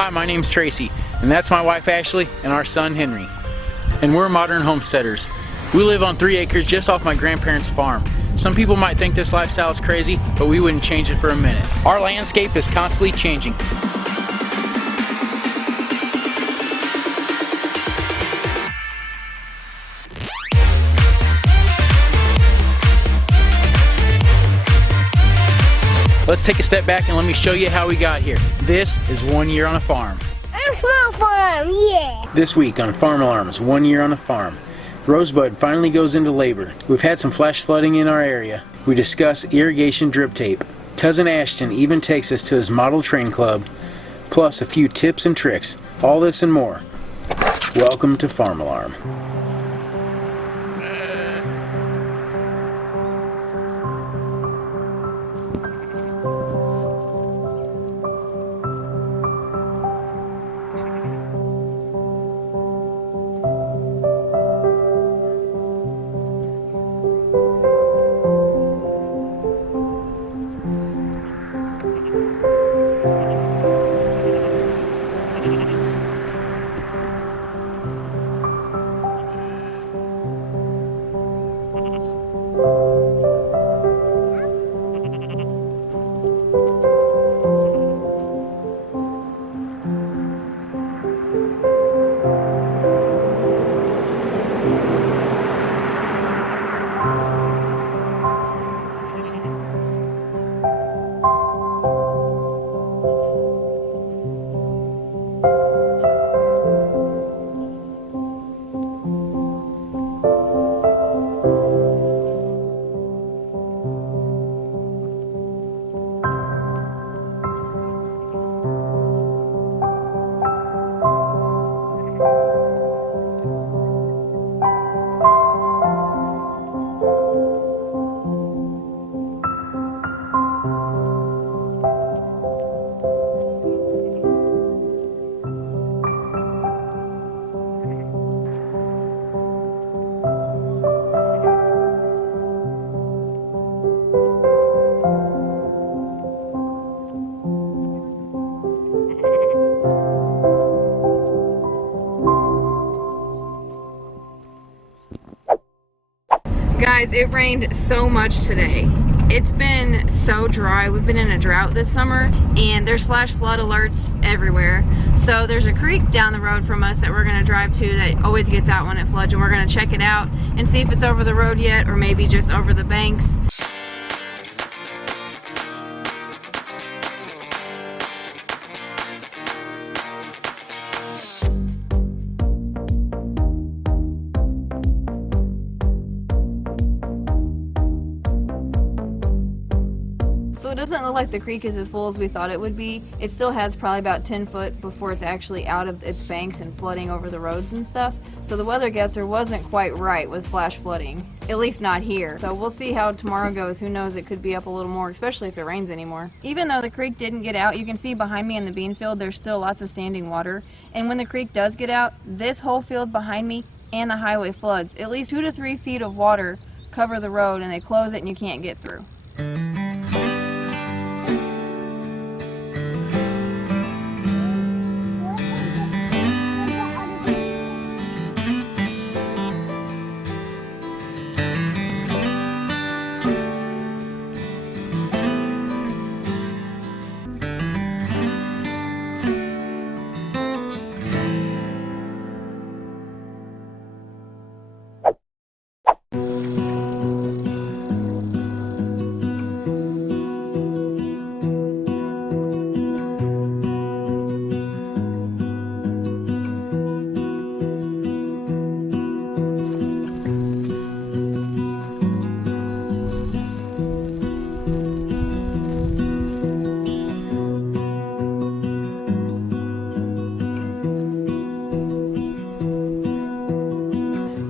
Hi, my name's Tracy, and that's my wife Ashley and our son Henry. And we're modern homesteaders. We live on 3 acres just off my grandparents' farm. Some people might think this lifestyle is crazy, but we wouldn't change it for a minute. Our landscape is constantly changing. Let's take a step back and let me show you how we got here. This is 1 year on a farm. A small farm, yeah. This week on Farm Alarms, 1 year on a farm. Rosebud finally goes into labor. We've had some flash flooding in our area. We discuss irrigation drip tape. Cousin Ashton even takes us to his model train club, plus a few tips and tricks. All this and more. Welcome to Farm Alarm. Guys, it rained so much today. It's been so dry. We've been in a drought this summer and there's flash flood alerts everywhere. So there's a creek down the road from us that we're gonna drive to that always gets out when it floods, and we're gonna check it out and see if it's over the road yet or maybe just over the banks. So it doesn't look like the creek is as full as we thought it would be. It still has probably about 10 foot before it's actually out of its banks and flooding over the roads and stuff. So the weather guesser wasn't quite right with flash flooding, at least not here. So we'll see how tomorrow goes. Who knows, it could be up a little more, especially if it rains anymore. Even though the creek didn't get out, you can see behind me in the bean field there's still lots of standing water. And when the creek does get out, this whole field behind me and the highway floods. At least 2 to 3 feet of water cover the road and they close it and you can't get through.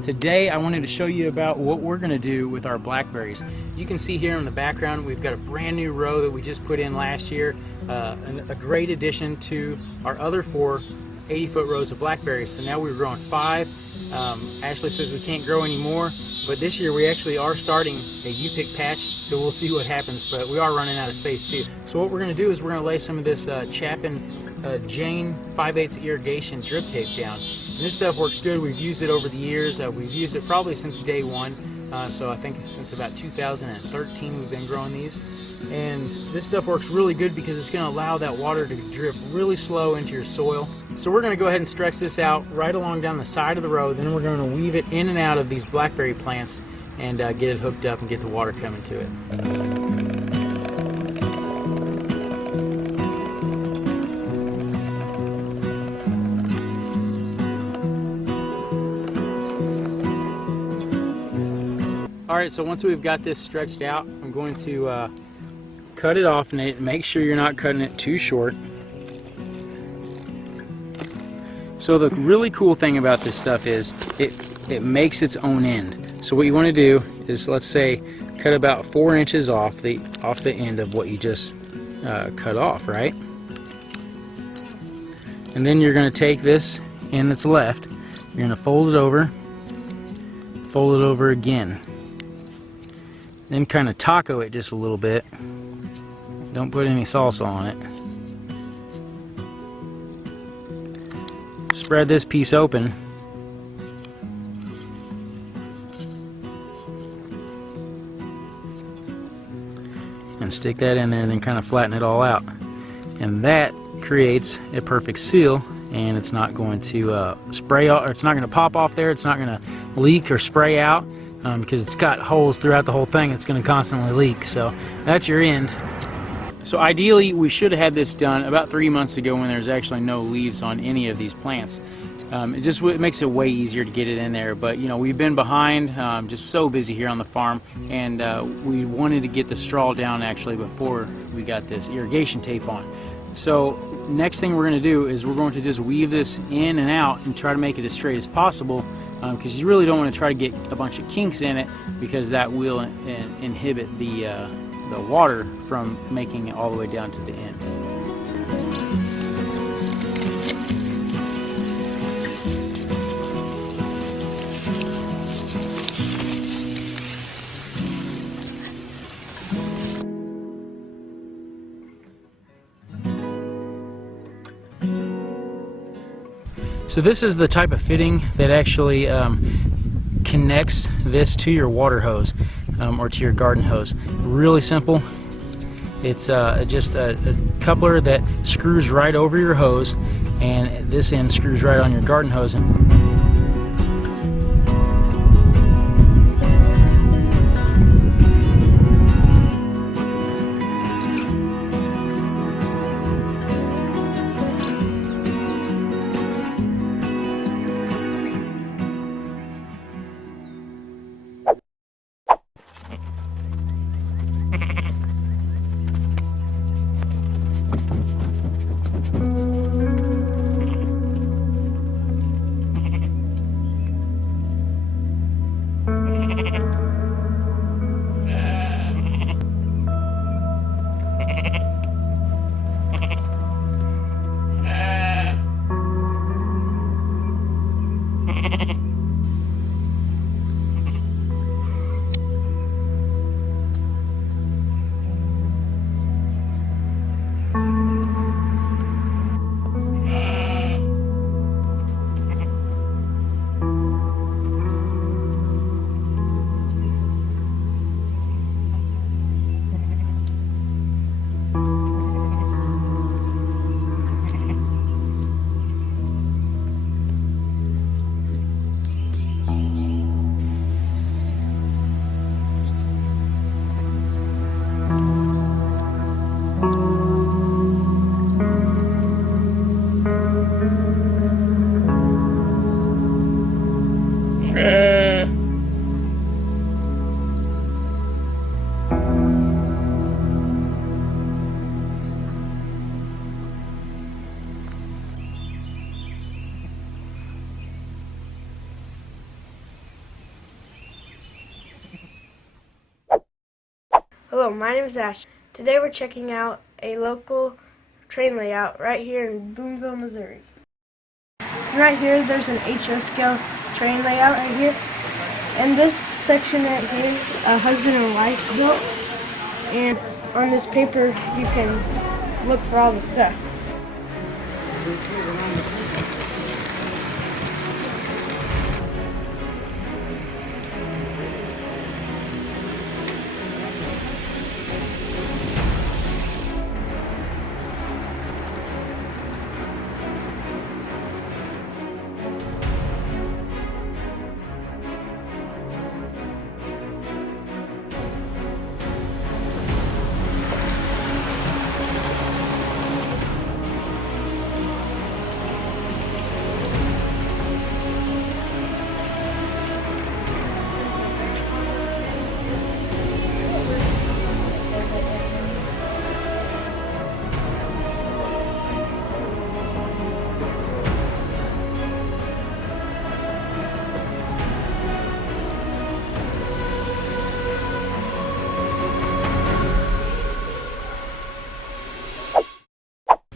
Today I wanted to show you about what we're going to do with our blackberries. You can see here in the background we've got a brand new row that we just put in last year, a great addition to our other 4 80-foot rows of blackberries. So now we're growing 5. Ashley says we can't grow any more, but this year we actually are starting a U-pick patch, so we'll see what happens, but we are running out of space too. So what we're going to do is we're going to lay some of this Chapin Jane 5/8 irrigation drip tape down. And this stuff works good. We've used it over the years. We've used it probably since day one. So I think since about 2013 we've been growing these. And this stuff works really good because it's going to allow that water to drip really slow into your soil. So we're going to go ahead and stretch this out right along down the side of the road. Then we're going to weave it in and out of these blackberry plants and get it hooked up and get the water coming to it. Alright, so once we've got this stretched out, I'm going to cut it off, and make sure you're not cutting it too short. So the really cool thing about this stuff is it makes its own end. So what you want to do is, let's say, cut about 4 inches off the end of what you just cut off, right? And then you're going to take this end that's left, you're going to fold it over again. Then kind of taco it just a little bit. Don't put any salsa on it. Spread this piece open. And stick that in there, and then kind of flatten it all out. And that creates a perfect seal, and it's not going to spray out, or it's not going to pop off there. It's not going to leak or spray out. Because it's got holes throughout the whole thing, it's going to constantly leak. So that's your end. So ideally we should have had this done about 3 months ago when there's actually no leaves on any of these plants. It makes it way easier to get it in there, but you know, we've been behind, just so busy here on the farm, and we wanted to get the straw down actually before we got this irrigation tape on. So next thing we're going to do is we're going to just weave this in and out and try to make it as straight as possible, because you really don't want to try to get a bunch of kinks in it, because that will inhibit the water from making it all the way down to the end. So this is the type of fitting that actually connects this to your water hose or to your garden hose. Really simple. It's just a coupler that screws right over your hose, and this end screws right on your garden hose. Hello, my name is Ashton. Today we're checking out a local train layout right here in Boonville, Missouri. And right here there's an HO scale train layout right here. And this section right here, a husband and wife built. And on this paper you can look for all the stuff.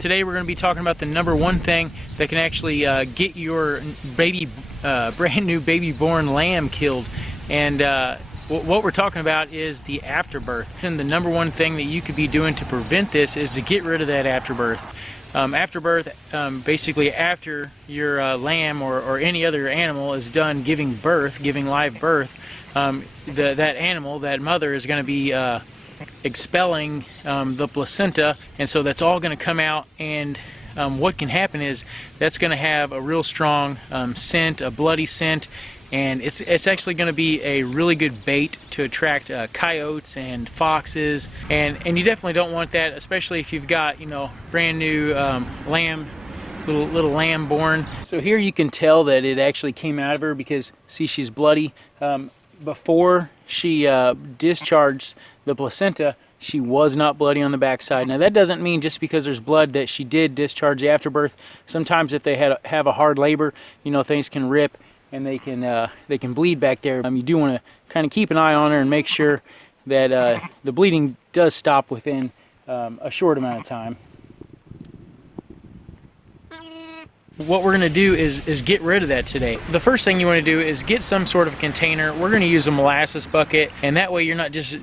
Today we're going to be talking about the number one thing that can actually get your baby, brand new baby born lamb killed. And what we're talking about is the afterbirth. And the number one thing that you could be doing to prevent this is to get rid of that afterbirth. Afterbirth, basically after your lamb or any other animal is done giving birth, giving live birth, that animal, that mother, is going to be expelling the placenta, and so that's all going to come out, and what can happen is that's going to have a real strong scent, a bloody scent, and it's actually going to be a really good bait to attract coyotes and foxes, and you definitely don't want that, especially if you've got, you know, brand new lamb, little lamb born. So here you can tell that it actually came out of her, because see, she's bloody. Before she discharged the placenta, she was not bloody on the backside. Now that doesn't mean just because there's blood that she did discharge the afterbirth. Sometimes if they have a hard labor, you know, things can rip and they can bleed back there. You do want to kind of keep an eye on her and make sure that the bleeding does stop within a short amount of time. What we're going to do is get rid of that today. The first thing you want to do is get some sort of container. We're going to use a molasses bucket, and that way you're not just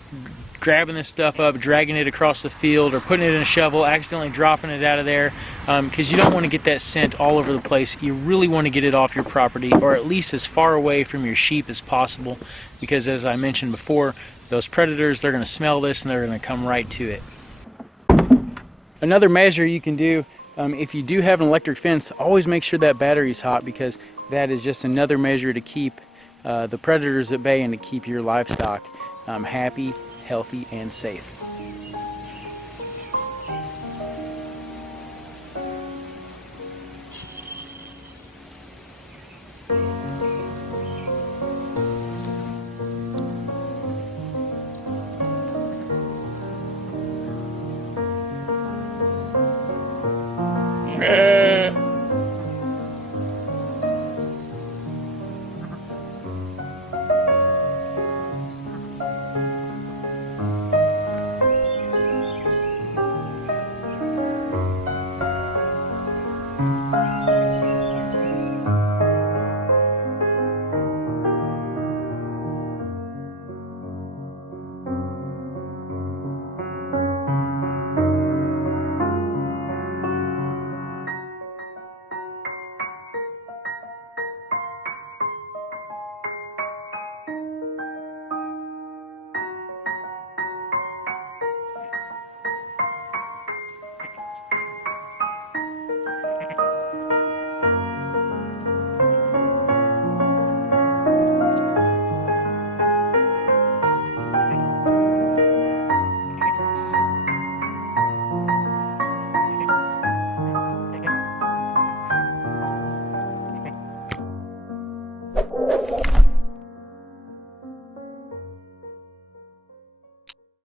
grabbing this stuff up, dragging it across the field, or putting it in a shovel, accidentally dropping it out of there, because you don't want to get that scent all over the place. You really want to get it off your property, or at least as far away from your sheep as possible, because as I mentioned before, those predators, they're going to smell this and they're going to come right to it. Another measure you can do, if you do have an electric fence, always make sure that battery is hot, because that is just another measure to keep the predators at bay and to keep your livestock happy, healthy, and safe.